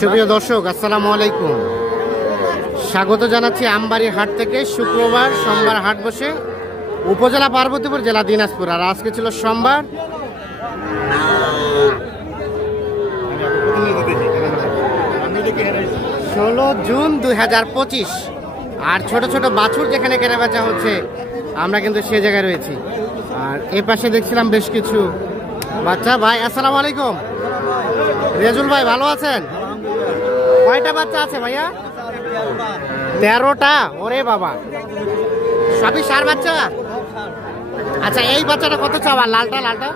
সুপ্রিয় দর্শক, আসসালামু আলাইকুম। স্বাগত জানাচ্ছি আমবাড়ি হাট থেকে। শুক্রবার সোমবার হাট বসে উপজেলা পার্বতীপুর, জেলা দিনাজপুর। আর আজকে ছিল সোমবার, 16 জুন 2025। আর ছোট ছোট বাছুর যেখানে কেনা বেচা হচ্ছে, আমরা কিন্তু সে জায়গায় রয়েছি। আর এ পাশে দেখছিলাম বেশ কিছু বাচ্চা। ভাই আসসালামু আলাইকুম। রেজুল ভাই ভালো আছেন? কয়টা বাচ্চা আছে ভাইয়া? 13টা। ওরে বাবা, সবই সার বাচ্চা। আচ্ছা, এই বাচ্চাটা কত চাওয়া? লালটা লালটা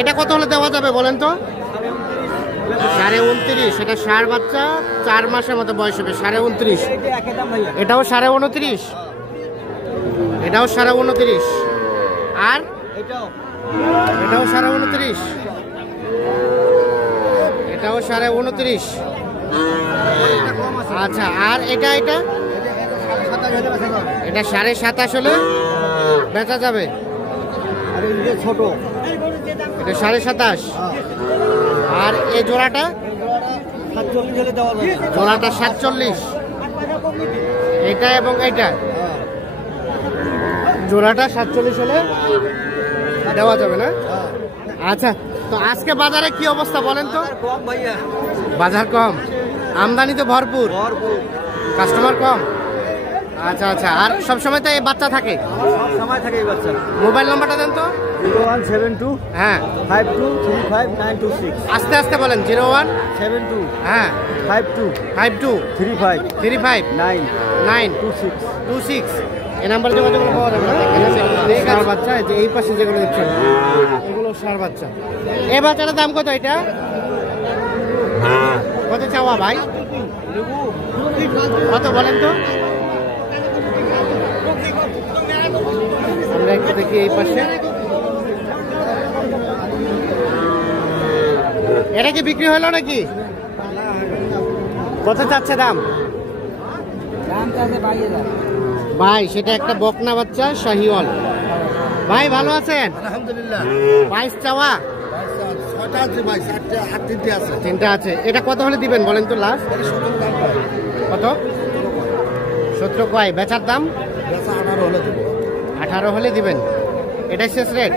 এটা কত হলে দেওয়া যাবে বলেন তো? 29.5। এটা সার বাচ্চা, 4 মাসের মতো বয়স হবে। 29.5। এটাও 29.5। এটাও 29.5। আর এটাও 29.5। এটাও 29.5। আচ্ছা, আর এটা এটা এটা 27.5 হলে বেচা যাবে। ছোট এটা 27.5। আর এই জোড়াটা? জোড়াটা 47। এটা এবং এটা জোড়াটা 47 হলে দেওয়া যাবে না? আচ্ছা, তো আজকে বাজারে কি অবস্থা বলেন তো? বাজার কম, আমদানি তো ভরপুর, কাস্টমার কম। আচ্ছা আচ্ছা, আর সবসময় তো এই বাচ্চা থাকে? সময় থাকে এই বাচ্চা। মোবাইল নাম্বারটা দেন তো। 0172 হ্যাঁ 5235 আস্তে আস্তে বলেন। 0172 হ্যাঁ 52 52 35 35 9 26 26। এই নাম্বার যোগাযোগ করলে পাওয়া যাবে না? সার বাচ্চা, এই যে এই পাশে যেগুলো দেখছেন এগুলো সার বাচ্চা। এই বাচ্চাটার দাম কত? এটা কত চাওয়া ভাই? কত বলেন তো? আমরা একটু দেখি এই পাশে। এটা কি বিক্রি হলো নাকি? কত চাচ্ছে দাম? ভাই সেটা একটা বকনা বাচ্চা, শাহিওয়াল। ভাই ভালো আছেন? আলহামদুলিল্লাহ। 22 চাওয়া? 6টা আছে ভাই, 4টা আর 3টে আছে। 3টা আছে। এটা কত হলে দিবেন বলেন তো লাস্ট? কত? 17 কয়? বেচার দাম? 18 হলে দেবো। 18 হলে দিবেন। এটাই শেষ রেট?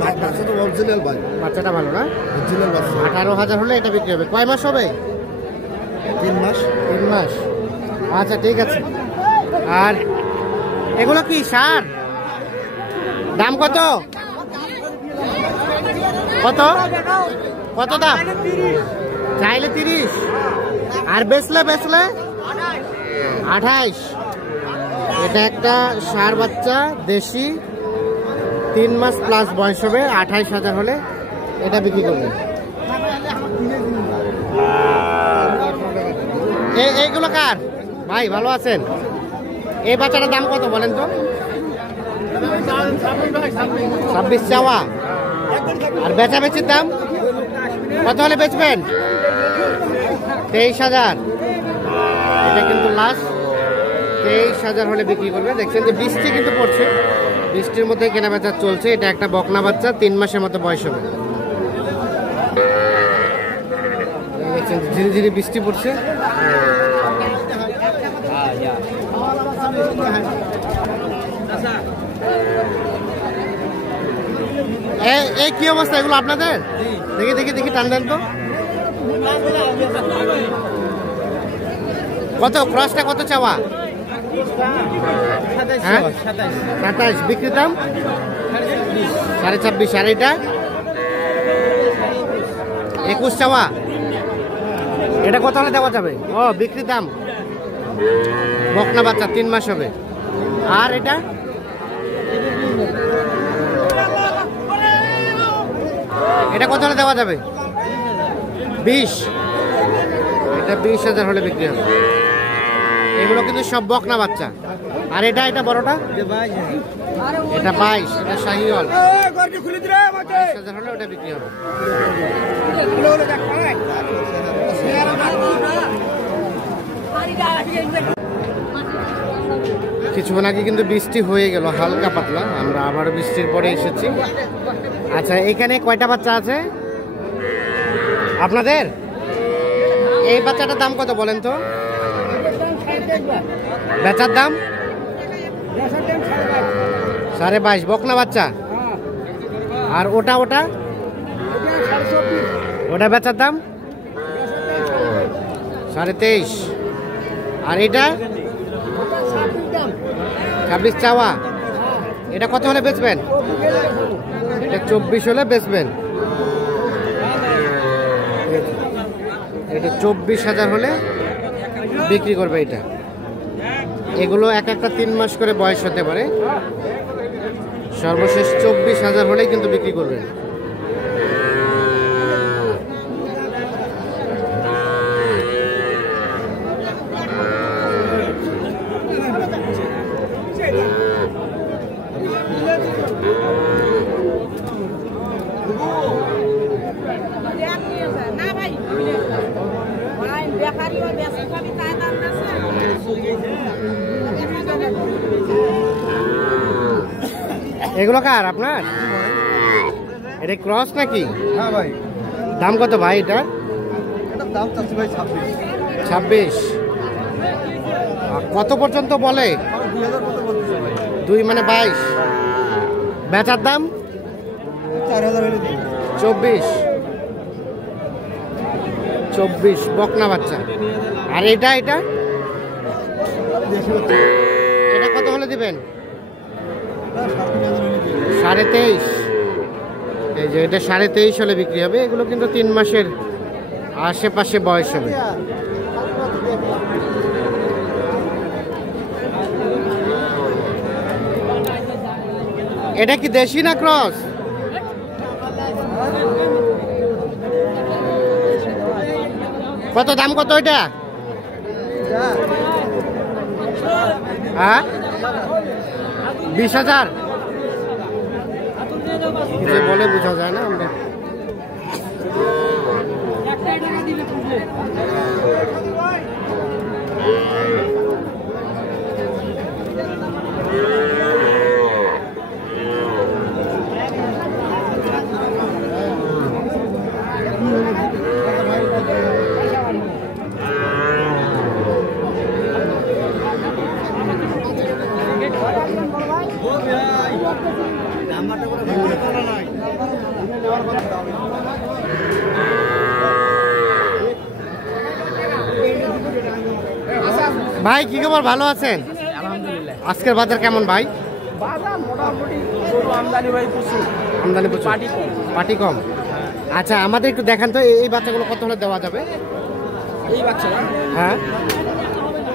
ভাই বাচ্চা তো অরিজিনাল ভাই, বাচ্চাটা ভালো না? অরিজিনাল বাচ্চা। 18,000 হলে এটা বিক্রি হবে। কয় মাস হবে? 3 মাস। 3 মাস। আচ্ছা ঠিক আছে। আর এগুলো কি সার? দাম কত? কত কত দাম? চাইলে 30। আর বেচলে 28। এটা একটা সার বাচ্চা, দেশি, 3 মাস প্লাস বয়স হবে। 28,000 হলে এটা বিক্রি করবে। এইগুলো কার ভাই? ভালো আছেন? এই বাচ্চাটার দাম কত বলেন তো? 26 চাওয়া। আর বেচাবেচির দাম কত হলে বেচবেন? 23,000। এটা কিন্তু লাস্ট 23,000 হলে বিক্রি করবে। দেখছেন যে বৃষ্টি কিন্তু পড়ছে, বৃষ্টির মধ্যে কেনা বেচা চলছে। এটা একটা বকনা বাচ্চা, 3 মাসের মতো বয়স হবে। দেখছেন ধীরে ধীরে বৃষ্টি পড়ছে। এই কি অবস্থা এগুলো আপনাদের? দেখি দেখি দেখি, টান দেন তো। কত ক্রসটা কত চাওয়া? 27। বিক্রির দাম 26.5। আর এটা 21 চাওয়া। এটা কত হলে দেওয়া যাবে? ও বিক্রির দাম, বকনা বাচ্চা, 3 মাস হবে। আর এটা এটা কত হলে দেওয়া যাবে? 20। এটা 20,000 হলে বিক্রি হবে। এগুলো কিন্তু সব বকনা বাচ্চা। আর এটা এটা বড়টা, এটা 22। এটা শাহিওয়াল, 22,000 হলে ওটা বিক্রি হবে। কিছুক্ষণ আগে কিন্তু বৃষ্টি হয়ে গেল হালকা পাতলা, আমরা আবার বৃষ্টির পরে এসেছি। আচ্ছা, এখানে কয়টা বাচ্চা আছে? আপনাদের এই বাচ্চাটার দাম কত বলেন তো? বেচার দাম 22.5 বকনা বাচ্চা। আর ওটা ওটা ওটা বেচার দাম 23.5। আর এটা 26 চাওয়া। এটা কত হলে বেচবেন? এটা 24 হলে বেচবেন। এটা 24,000 হলে বিক্রি করবে এটা। এগুলো এক একটা 3 মাস করে বয়স হতে পারে। সর্বশেষ 24,000 হলেই কিন্তু বিক্রি করবেন। এগুলো কার আপনার? এটা ক্রস নাকি? হ্যাঁ ভাই। দাম কত ভাই এটা? এটার দাম চাচ্ছি ভাই 26। 26। কত পর্যন্ত বলে? 2000 কত বলতেছে ভাই? 2 মানে 22। বেচার দাম 4000 হলে দিন। 24 বকনা বাচ্চা। আর এটা এটা এটা কত হলে দিবেন? 23.5। এই যে এটা 23.5 হলে বিক্রি হবে। এগুলো কিন্তু 3 মাসের আশেপাশে বয়স হবে। এটা কি দেশি না ক্রস? কত দাম কত এটা? হ্যাঁ 20,000 বলে বোঝা যায় না আমরা। ভাই কি খবর, ভালো আছেন? আলহামদুলিল্লাহ। আজকের বাজার কেমন ভাই? বাজার মোটামুটি গরু আমদানি ভাই প্রচুর, আমদানি প্রচুর, পাটি কম। পাটি কম। আচ্ছা আমাদের একটু দেখান তো এই বাচ্চাগুলো কত হলে দেওয়া যাবে? এই বাচ্চা হ্যাঁ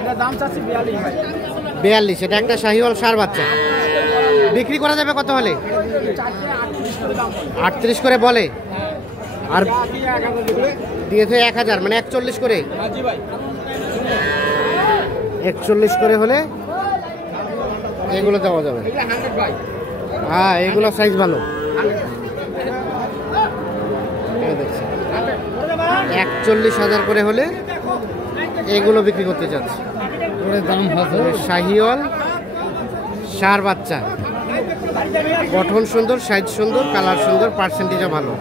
এটা দাম চাচ্ছি 42 ভাই। 42। এটা একটা শাহিওয়াল ষাঁড় বাচ্চা। বিক্রি করা যাবে কত হলে? 38 করে দাম বলে। 38 করে বলে। আর যা দিয়ে 1000 দিবে। দিয়েছে 1000 মানে 41 করে। জি ভাই। 41 করে হলে এগুলো দেওয়া যাবে। এটা 100 ভাই। হ্যাঁ এগুলো সাইজ ভালো। এই দেখছেন 41,000 করে হলে এগুলো বিক্রি করতে চাচ্ছে। দাম আছে শাহিওয়াল ষাঁড় বাচ্চা, গঠন সুন্দর, সাইজ সুন্দর, কালার সুন্দর, পার্সেন্টেজও ভালো।